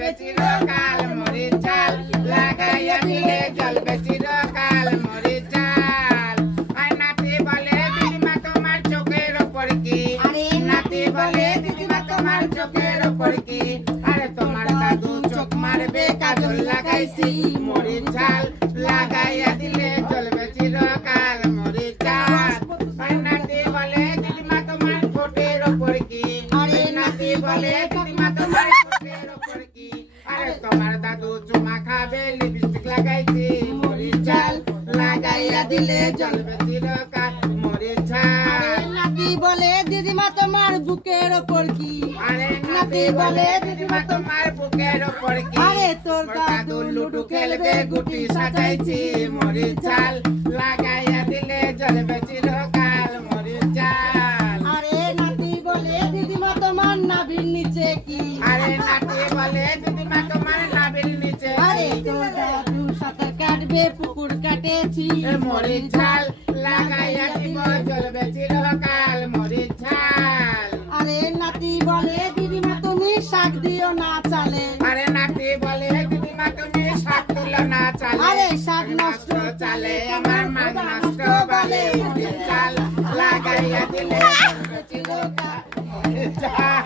জ্বলবে চিরকাল মরিচ ঝাল লাগাইয়া দিলে জ্বলবে চিরকাল মরিচ ঝাল। আর নাতি বলে দিদিমা তোমার চোখের ওপর কি, নাতি বলে দিদিমা তোমার চোখের ওপর কি, আরে তোমার দাদু চোখ মারবে কাজল লাগাইছি মরিচ ঝাল লাগাইয়া দিলে জ্বলবে চিরকাল মরিচ ঝাল। আর নাতি বলে দিদিমা তোমার ঠোঁটের ওপর কি, নাতি বলে দিদিমা তোমার ঠোঁটের ওপর কি, আরে তোমার দাদু চুমা খাবে লিপস্টিক লাগাইছি মরিচ ঝাল লাগাইয়া দিলে জ্বলবে চিরকাল মরিচ ঝাল। নাতি বলে দিদিমা তোমার বুকের ওপর কি, আরে নাতি বলে দিদিমা তোমার বুকের ওপর কি, আরে তোর দাদু লুডু খেলবে গুটি সাজাইছি মরিচ ঝাল লাগাইয়া দিলে জ্বলবে চিরকাল মরিচ ঝাল। আরে নাতি বলে দিদিমা তোমার নাভির নিচে কি, আরে নাতি বলে দিদিমা তোমার নাভির নিচে আরে তোর দাদু সাঁতার কাটবে পুকুর কাটেছি মরিচ ঝাল লাগাইয়া দিব জ্বলবে চিরকাল মরিচ ঝাল। আরে নাতি বলে দিদিমা তুমি শাক দিও না চালে, আরে নাতি বলে দিদিমা তুমি শাক তুলো না চালে, আরে শাক নষ্ট চালে আমার মাছ নষ্ট বলে মরিচ ঝাল লাগাইয়া দিলে জ্বলবে চিরকাল মরিচ ঝাল।